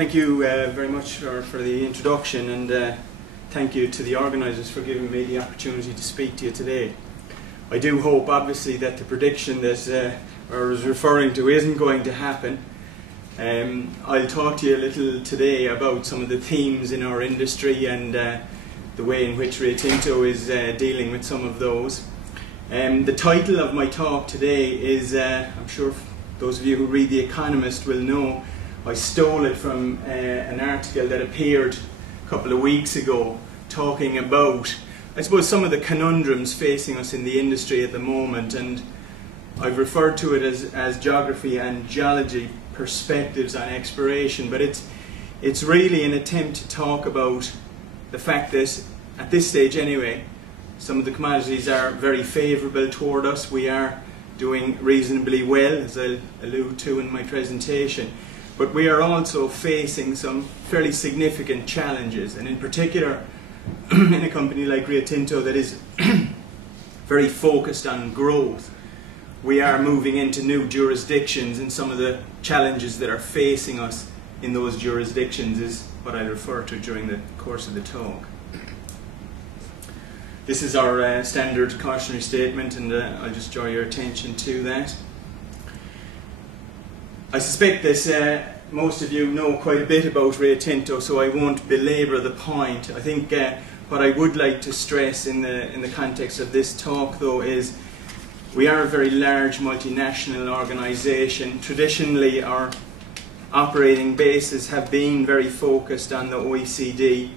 Thank you very much for the introduction, and thank you to the organisers for giving me the opportunity to speak to you today. I do hope, obviously, that the prediction that I was referring to isn't going to happen. I'll talk to you a little today about some of the themes in our industry and the way in which Rio Tinto is dealing with some of those. The title of my talk today is, I'm sure those of you who read The Economist will know, I stole it from an article that appeared a couple of weeks ago talking about, I suppose, some of the conundrums facing us in the industry at the moment, and I've referred to it as geography and geology perspectives on exploration, but it's really an attempt to talk about the fact that, at this stage anyway, some of the commodities are very favourable toward us. We are doing reasonably well, as I'll allude to in my presentation. But we are also facing some fairly significant challenges, and in particular in a company like Rio Tinto that is very focused on growth, we are moving into new jurisdictions, and some of the challenges that are facing us in those jurisdictions is what I refer to during the course of the talk. This is our standard cautionary statement, and I'll just draw your attention to that. I suspect that most of you know quite a bit about Rio Tinto, so I won't belabor the point. I think what I would like to stress in the context of this talk, though, is we are a very large multinational organisation. Traditionally, our operating bases have been very focused on the OECD.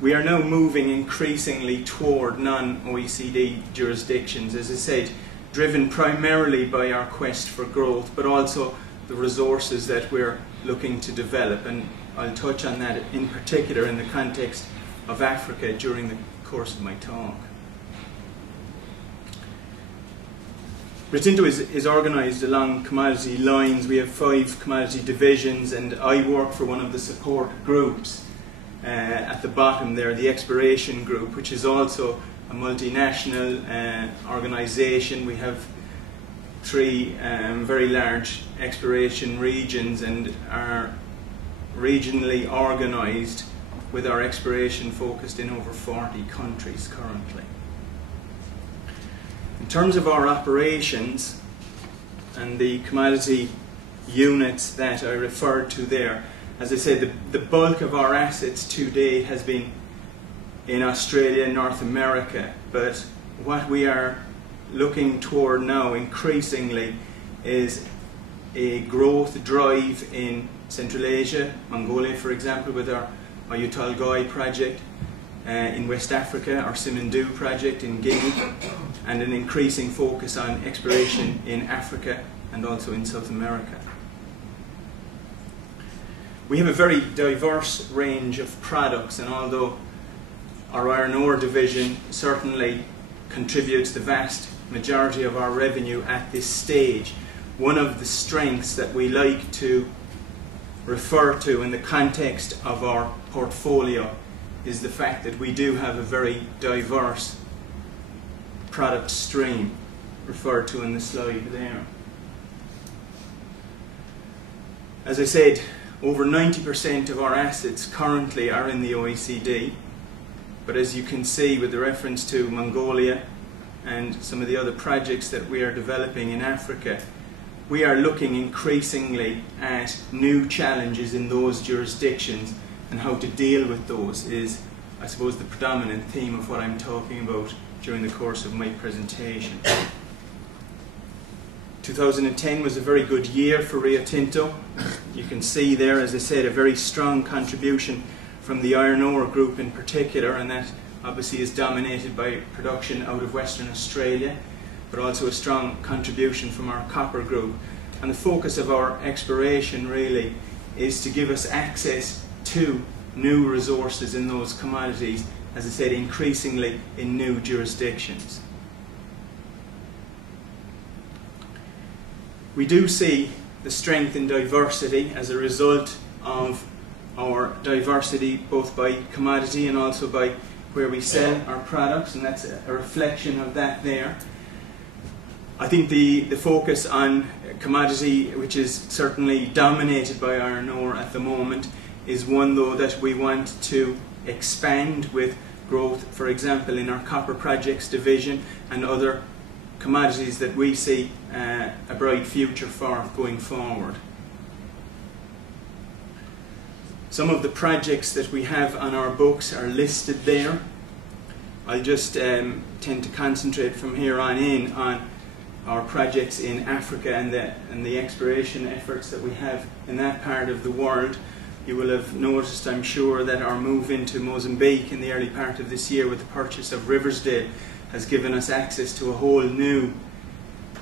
We are now moving increasingly toward non-OECD jurisdictions, as I said, driven primarily by our quest for growth, but also the resources that we're looking to develop, and I'll touch on that in particular in the context of Africa during the course of my talk. Rio Tinto is organised along commodity lines. We have 5 commodity divisions, and I work for one of the support groups at the bottom there, the exploration group, which is also a multinational organisation. We have 3 very large exploration regions and are regionally organised with our exploration focused in over 40 countries currently. In terms of our operations and the commodity units that I referred to there, as I said, the bulk of our assets to date has been in Australia and North America, but what we are looking toward now increasingly is a growth drive in Central Asia, Mongolia for example, with our Oyu Tolgoi project, in West Africa our Simandou project in Guinea, and an increasing focus on exploration in Africa and also in South America. We have a very diverse range of products, and although our iron ore division certainly contributes the vast majority of our revenue at this stage, one of the strengths that we like to refer to in the context of our portfolio is the fact that we do have a very diverse product stream, referred to in the slide there. As I said, over 90% of our assets currently are in the OECD, but as you can see with the reference to Mongolia and some of the other projects that we are developing in Africa, we are looking increasingly at new challenges in those jurisdictions, and how to deal with those is, I suppose, the predominant theme of what I'm talking about during the course of my presentation. 2010 was a very good year for Rio Tinto. You can see there, as I said, a very strong contribution from the iron ore group in particular, and that obviously is dominated by production out of Western Australia, but also a strong contribution from our copper group. And the focus of our exploration really is to give us access to new resources in those commodities, as I said, increasingly in new jurisdictions. We do see the strength in diversity as a result of our diversity both by commodity and also by where we sell our products, and that's a reflection of that there. I think the focus on commodity, which is certainly dominated by iron ore at the moment, is one though that we want to expand with growth, for example, in our copper projects division and other commodities that we see a bright future for going forward. Some of the projects that we have on our books are listed there. I'll just tend to concentrate from here on in on our projects in Africa and the exploration efforts that we have in that part of the world. You will have noticed, I'm sure, that our move into Mozambique in the early part of this year with the purchase of Riversdale has given us access to a whole new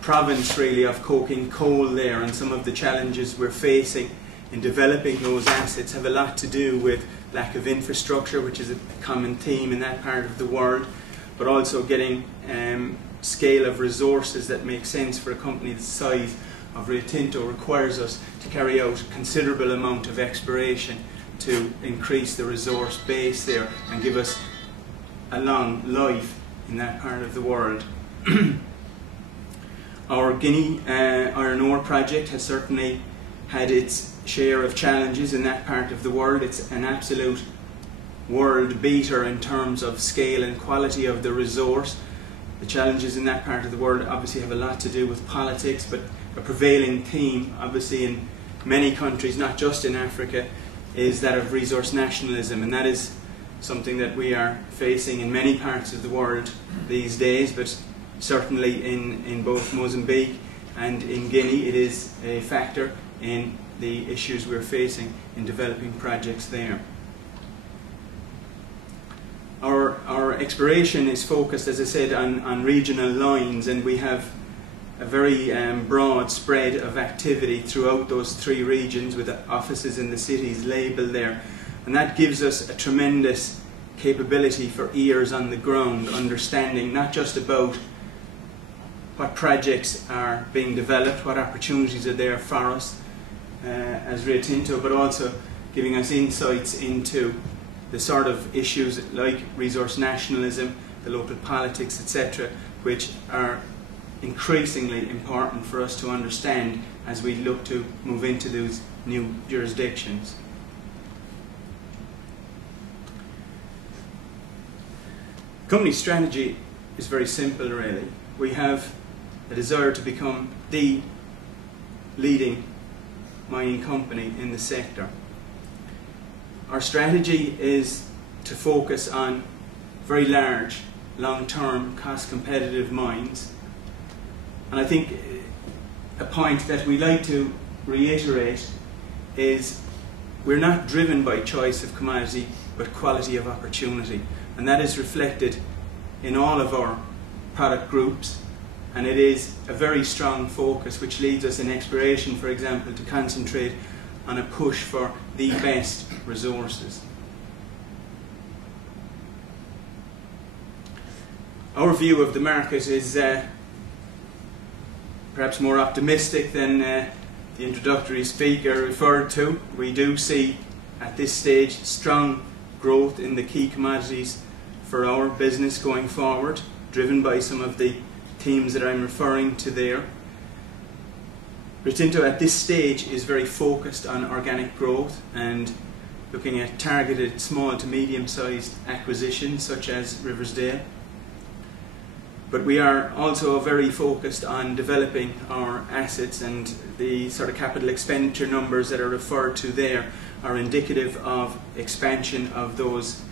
province really of coking coal there, and some of the challenges we're facing in developing those assets have a lot to do with lack of infrastructure, which is a common theme in that part of the world, but also getting scale of resources that make sense for a company the size of Rio Tinto requires us to carry out a considerable amount of exploration to increase the resource base there and give us a long life in that part of the world. Our Guinea iron ore project has certainly had its share of challenges in that part of the world. It's an absolute world beater in terms of scale and quality of the resource. The challenges in that part of the world obviously have a lot to do with politics, but a prevailing theme obviously in many countries, not just in Africa, is that of resource nationalism, and that is something that we are facing in many parts of the world these days, but certainly in both Mozambique and in Guinea it is a factor in the issues we're facing in developing projects there. Our exploration is focused, as I said, on regional lines, and we have a very broad spread of activity throughout those three regions with offices in the cities labelled there, and that gives us a tremendous capability for ears on the ground, understanding not just about what projects are being developed, what opportunities are there for us as Rio Tinto, but also giving us insights into the sort of issues like resource nationalism, the local politics, etc., which are increasingly important for us to understand as we look to move into those new jurisdictions. The company's strategy is very simple really. We have a desire to become the leading mining company in the sector. Our strategy is to focus on very large, long-term, cost-competitive mines. And I think a point that we like to reiterate is we're not driven by choice of commodity, but quality of opportunity. And that is reflected in all of our product groups. And it is a very strong focus which leads us in exploration, for example, to concentrate on a push for the best resources. Our view of the market is perhaps more optimistic than the introductory speaker referred to. We do see at this stage strong growth in the key commodities for our business going forward, driven by some of the themes that I'm referring to there. Rio Tinto at this stage is very focused on organic growth and looking at targeted small to medium-sized acquisitions such as Riversdale. But we are also very focused on developing our assets, and the sort of capital expenditure numbers that are referred to there are indicative of expansion of those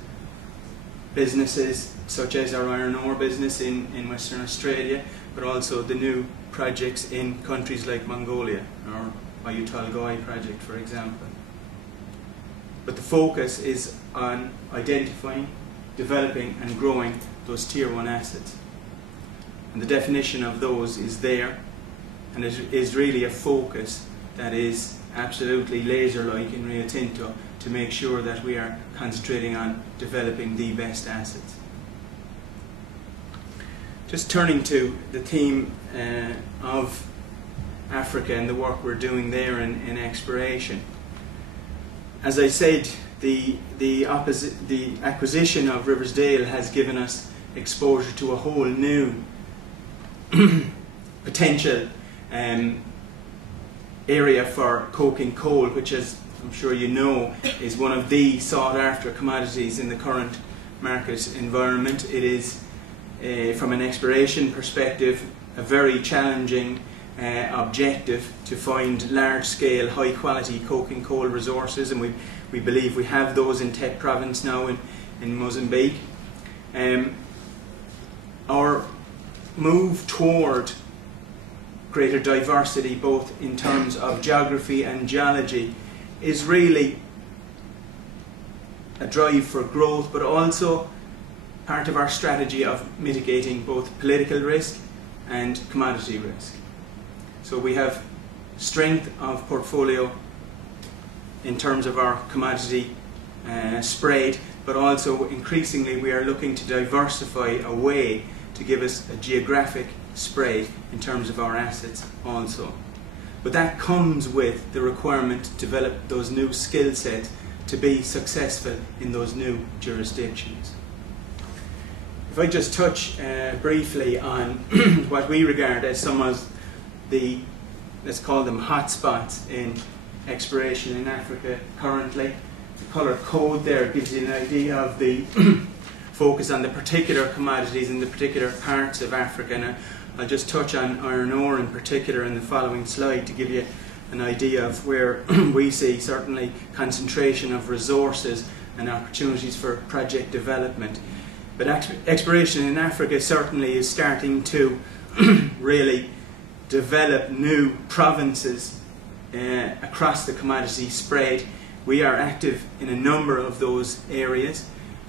businesses such as our iron ore business in Western Australia, but also the new projects in countries like Mongolia, or Oyu Tolgoi project for example. But the focus is on identifying, developing and growing those tier 1 assets. And the definition of those is there, and it is really a focus that is absolutely laser-like in Rio Tinto to make sure that we are concentrating on developing the best assets. Just turning to the theme of Africa and the work we're doing there in exploration. As I said, the acquisition of Riversdale has given us exposure to a whole new potential area for coking coal, which has I'm sure you know, is one of the sought-after commodities in the current market environment. It is, from an exploration perspective, a very challenging objective to find large-scale, high-quality coking coal resources, and we believe we have those in Tet province now in Mozambique. Our move toward greater diversity, both in terms of geography and geology, is really a drive for growth, but also part of our strategy of mitigating both political risk and commodity risk. So we have strength of portfolio in terms of our commodity spread, but also increasingly we are looking to diversify away to give us a geographic spread in terms of our assets also. But that comes with the requirement to develop those new skill sets to be successful in those new jurisdictions. If I just touch briefly on what we regard as some of the, let's call them hotspots in exploration in Africa currently. The colour code there gives you an idea of the focus on the particular commodities in the particular parts of Africa. And I'll just touch on iron ore in particular in the following slide to give you an idea of where we see certainly concentration of resources and opportunities for project development. But exploration in Africa certainly is starting to really develop new provinces across the commodity spread. We are active in a number of those areas.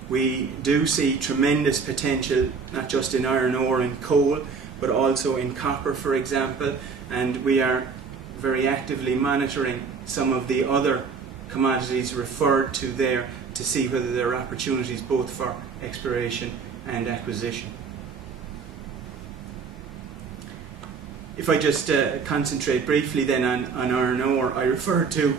We do see tremendous potential, not just in iron ore and coal, but also in copper, for example, and we are very actively monitoring some of the other commodities referred to there to see whether there are opportunities both for exploration and acquisition. If I just concentrate briefly then on iron ore, I refer to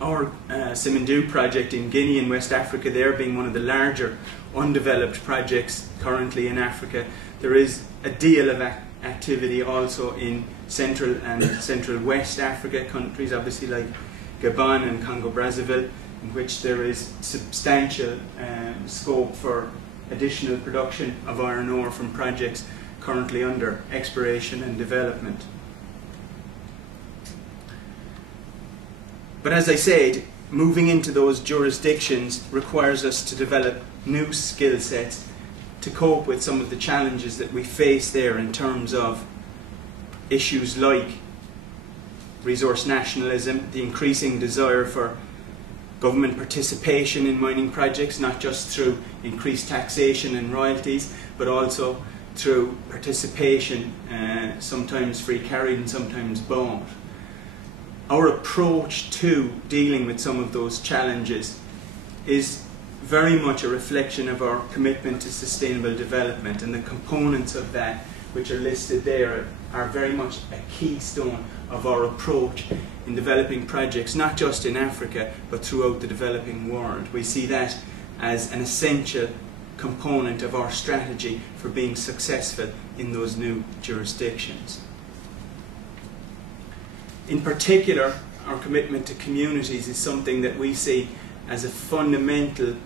our Simandou project in Guinea in West Africa, there being one of the larger undeveloped projects currently in Africa. There is a deal of activity also in Central and Central West Africa countries, obviously like Gabon and Congo-Brazzaville, in which there is substantial scope for additional production of iron ore from projects currently under exploration and development. But as I said, moving into those jurisdictions requires us to develop new skill sets to cope with some of the challenges that we face there in terms of issues like resource nationalism, the increasing desire for government participation in mining projects, not just through increased taxation and royalties, but also through participation, sometimes free carried and sometimes bought. Our approach to dealing with some of those challenges is very much a reflection of our commitment to sustainable development, and the components of that which are listed there are very much a keystone of our approach in developing projects, not just in Africa but throughout the developing world. We see that as an essential component of our strategy for being successful in those new jurisdictions. In particular, our commitment to communities is something that we see as a fundamental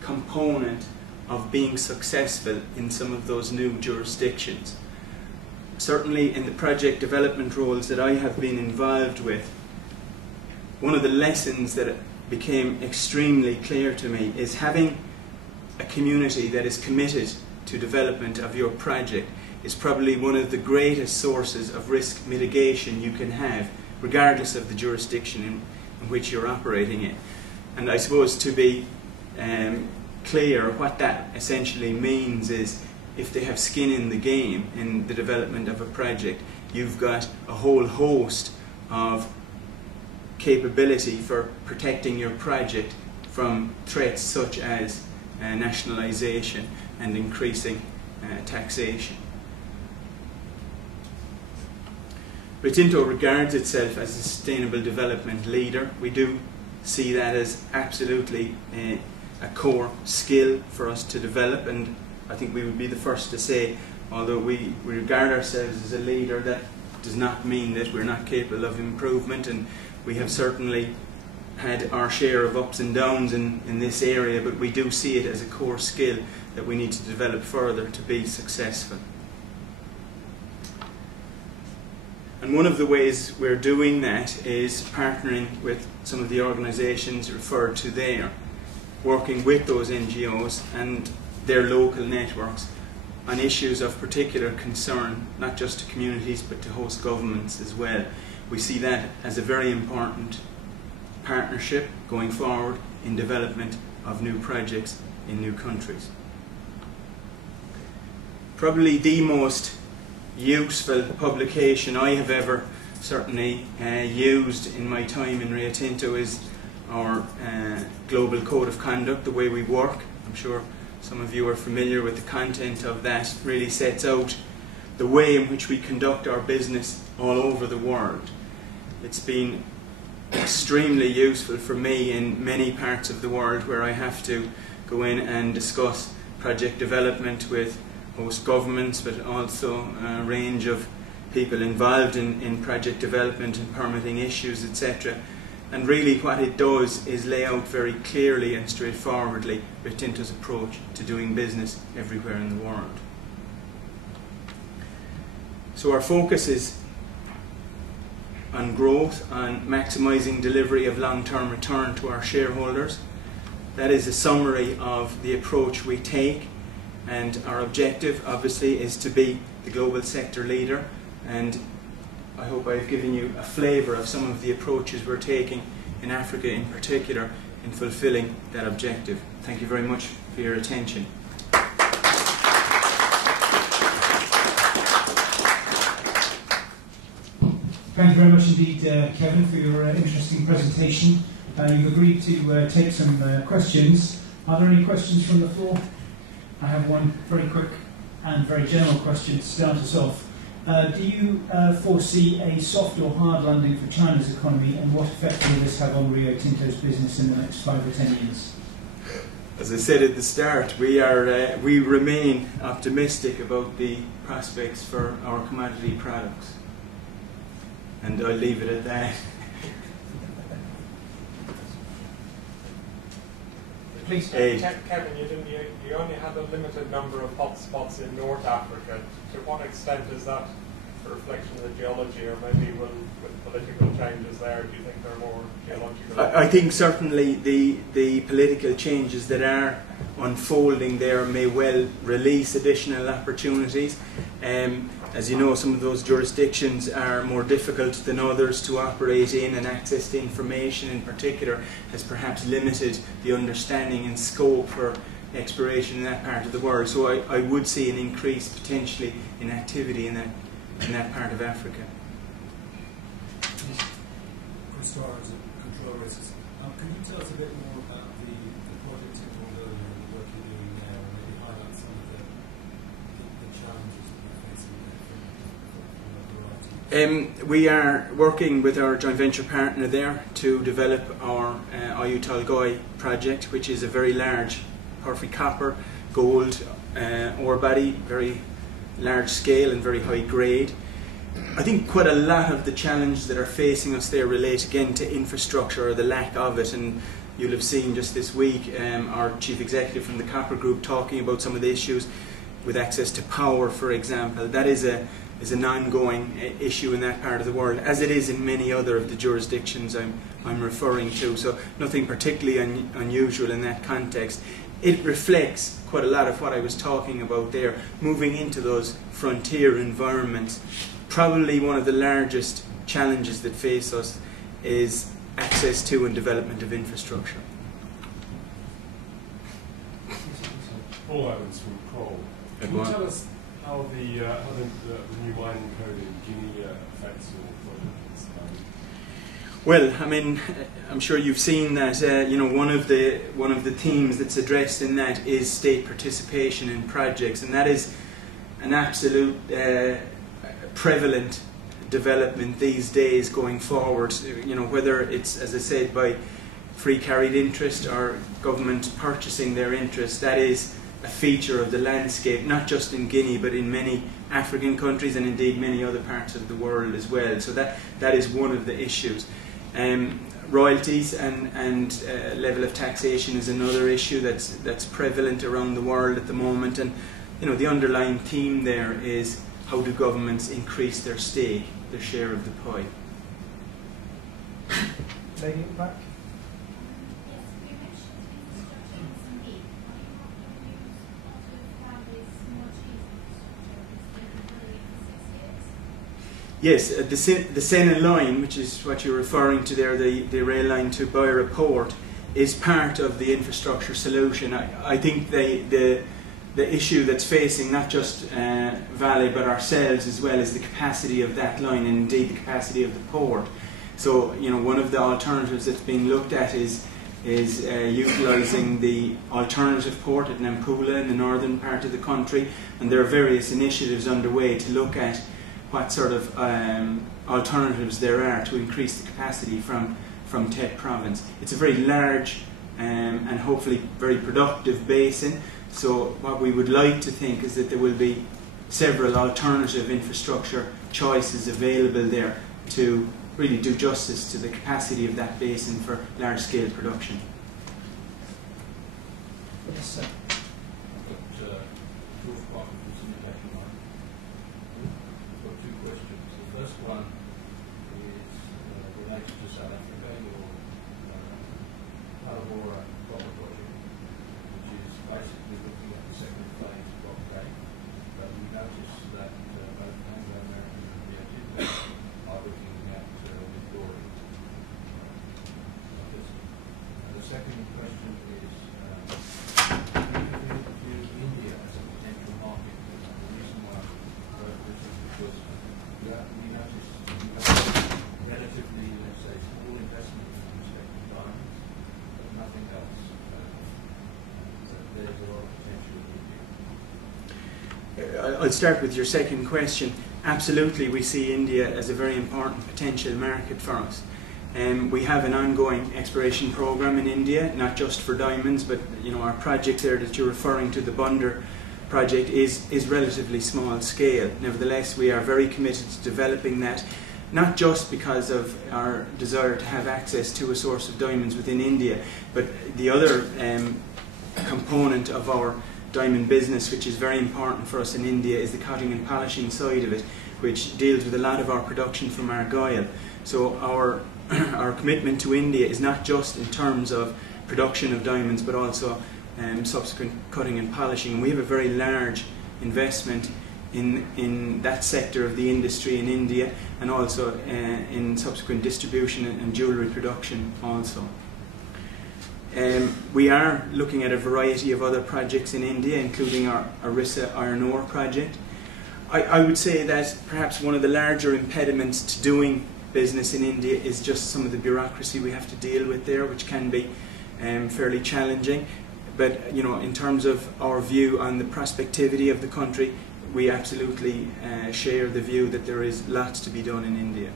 component of being successful in some of those new jurisdictions. Certainly in the project development roles that I have been involved with, one of the lessons that became extremely clear to me is having a community that is committed to development of your project is probably one of the greatest sources of risk mitigation you can have, regardless of the jurisdiction in which you're operating in. And I suppose to be clear, what that essentially means is if they have skin in the game in the development of a project, you've got a whole host of capability for protecting your project from threats such as nationalisation and increasing taxation. Rio Tinto regards itself as a sustainable development leader. We do see that as absolutely a core skill for us to develop, and I think we would be the first to say, although we regard ourselves as a leader, that does not mean that we're not capable of improvement, and we have certainly had our share of ups and downs in this area, but we do see it as a core skill that we need to develop further to be successful. And one of the ways we're doing that is partnering with some of the organisations referred to there, working with those NGOs and their local networks on issues of particular concern, not just to communities but to host governments as well. We see that as a very important partnership going forward in development of new projects in new countries. Probably the most useful publication I have ever certainly used in my time in Rio Tinto is our Global Code of Conduct, the way we work. I'm sure some of you are familiar with the content of that. It really sets out the way in which we conduct our business all over the world. It's been extremely useful for me in many parts of the world where I have to go in and discuss project development with host governments, but also a range of people involved in project development and permitting issues, etc. And really what it does is lay out very clearly and straightforwardly Rio Tinto's approach to doing business everywhere in the world. So our focus is on growth, on maximising delivery of long-term return to our shareholders. That is a summary of the approach we take, and our objective obviously is to be the global sector leader, and I hope I've given you a flavour of some of the approaches we're taking in Africa in particular in fulfilling that objective. Thank you very much for your attention. Thank you very much indeed, Kevin, for your interesting presentation. You've agreed to take some questions. Are there any questions from the floor? I have one very quick and very general question to start us off. Do you foresee a soft or hard landing for China's economy, and what effect will this have on Rio Tinto's business in the next 5 or 10 years? As I said at the start, we remain optimistic about the prospects for our commodity products. And I'll leave it at that. Please, Kevin, you only had a limited number of hotspots in North Africa. To what extent is that a reflection of the geology, or maybe with political changes there, do you think they're more geological? I think certainly the political changes that are unfolding there may well release additional opportunities. As you know, some of those jurisdictions are more difficult than others to operate in, and access to information in particular has perhaps limited the understanding and scope for exploration in that part of the world. So I would see an increase potentially in activity in that part of Africa. As far as control risks, can you tell us a bit more about the project involved earlier and the work you're doing there, and maybe highlight some of the challenges that you're facing there from a variety? We are working with our joint venture partner there to develop our Oyu Tolgoi project, which is a very large porphyry copper gold ore body, very large scale and very high grade. I think quite a lot of the challenges that are facing us there relate again to infrastructure or the lack of it, and you'll have seen just this week our chief executive from the copper group talking about some of the issues with access to power, for example. That is an ongoing issue in that part of the world, as it is in many other of the jurisdictions I'm referring to, so nothing particularly unusual in that context. It reflects quite a lot of what I was talking about there, moving into those frontier environments. Probably one of the largest challenges that face us is access to and development of infrastructure. Paul Owens from Kroll. Can you tell us how the new mining code in Guinea affects your project? Well, I mean, I'm sure you've seen that. One of the themes that's addressed in that is state participation in projects, and that is an absolute prevalent development these days going forward. Whether it's, as I said, by free carried interest or government purchasing their interest, that is a feature of the landscape, not just in Guinea but in many African countries and indeed many other parts of the world as well. So that is one of the issues. Royalties and level of taxation is another issue that's prevalent around the world at the moment, and the underlying theme there is how do governments increase their stake, their share of the pie. Lady at the back. Yes, the Senna line, which is what you're referring to there, the rail line to Beira Port, is part of the infrastructure solution. I think the issue that's facing not just Vale but ourselves as well is the capacity of that line and indeed the capacity of the port. So one of the alternatives that's being looked at is utilising the alternative port at Nampula in the northern part of the country, and there are various initiatives underway to look at what sort of alternatives there are to increase the capacity from Tet province. It's a very large and hopefully very productive basin, so what we would like to think is that there will be several alternative infrastructure choices available there to really do justice to the capacity of that basin for large-scale production. Yes, sir. First one is related to South Africa, your Palabora copper project, which is basically looking at the second phase block cave. But we noticed that both Anglo American and Rio Tinto are looking at Victoria. The second question is view India as a potential market. The reason why I wrote this is because we noticed relatively, let's say, small investment in respect to diamonds, but nothing else. So there's a lot of potential in India. I'll start with your second question. Absolutely, we see India as a very important potential market for us. We have an ongoing exploration program in India, not just for diamonds, but our project there that you're referring to, the Bunder project, is relatively small scale. Nevertheless, we are very committed to developing that, not just because of our desire to have access to a source of diamonds within India, but the other component of our diamond business, which is very important for us in India, is the cutting and polishing side of it, which deals with a lot of our production from Argyll. So our commitment to India is not just in terms of production of diamonds, but also subsequent cutting and polishing. And we have a very large investment in that sector of the industry in India, and also in subsequent distribution and jewellery production also. We are looking at a variety of other projects in India, including our Orissa iron ore project. I would say that perhaps one of the larger impediments to doing business in India is just some of the bureaucracy we have to deal with there, which can be fairly challenging. But in terms of our view on the prospectivity of the country, we absolutely share the view that there is lots to be done in India.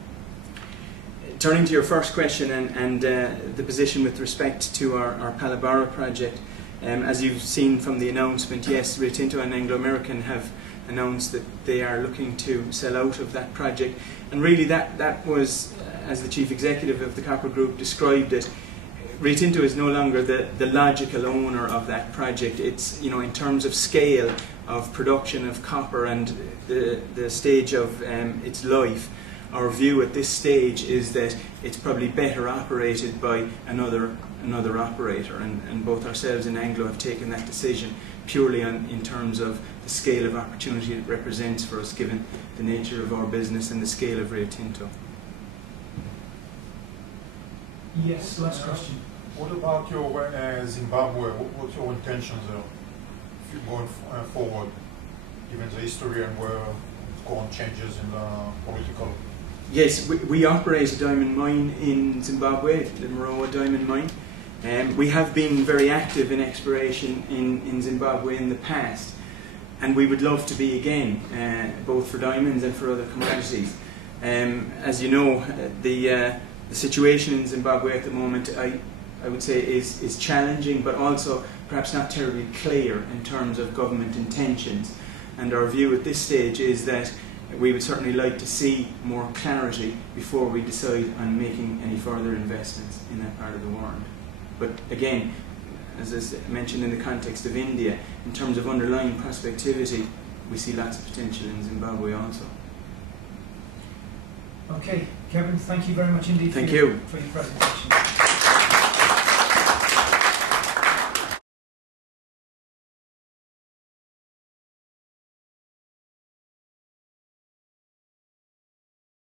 Turning to your first question and the position with respect to our Palabora project, as you've seen from the announcement, yes, Rio Tinto and Anglo American have announced that they are looking to sell out of that project. And really that was, as the Chief Executive of the Copper Group described it, Rio Tinto is no longer the logical owner of that project. It's, in terms of scale of production of copper and the stage of its life, our view at this stage is that it's probably better operated by another operator, and both ourselves and Anglo have taken that decision purely in terms of the scale of opportunity it represents for us, given the nature of our business and the scale of Rio Tinto. Yes, last question. What about your Zimbabwe? What's your intentions going forward, given the history and where current changes in the political? Yes, we operate a diamond mine in Zimbabwe, the Moroa diamond mine. We have been very active in exploration in Zimbabwe in the past, and we would love to be again, both for diamonds and for other commodities. As you know, the situation in Zimbabwe at the moment, I would say, is challenging, but also perhaps not terribly clear in terms of government intentions. And our view at this stage is that we would certainly like to see more clarity before we decide on making any further investments in that part of the world. But again, as I mentioned in the context of India, in terms of underlying prospectivity, we see lots of potential in Zimbabwe also. Okay, Kevin, thank you very much indeed Thank for your presentation.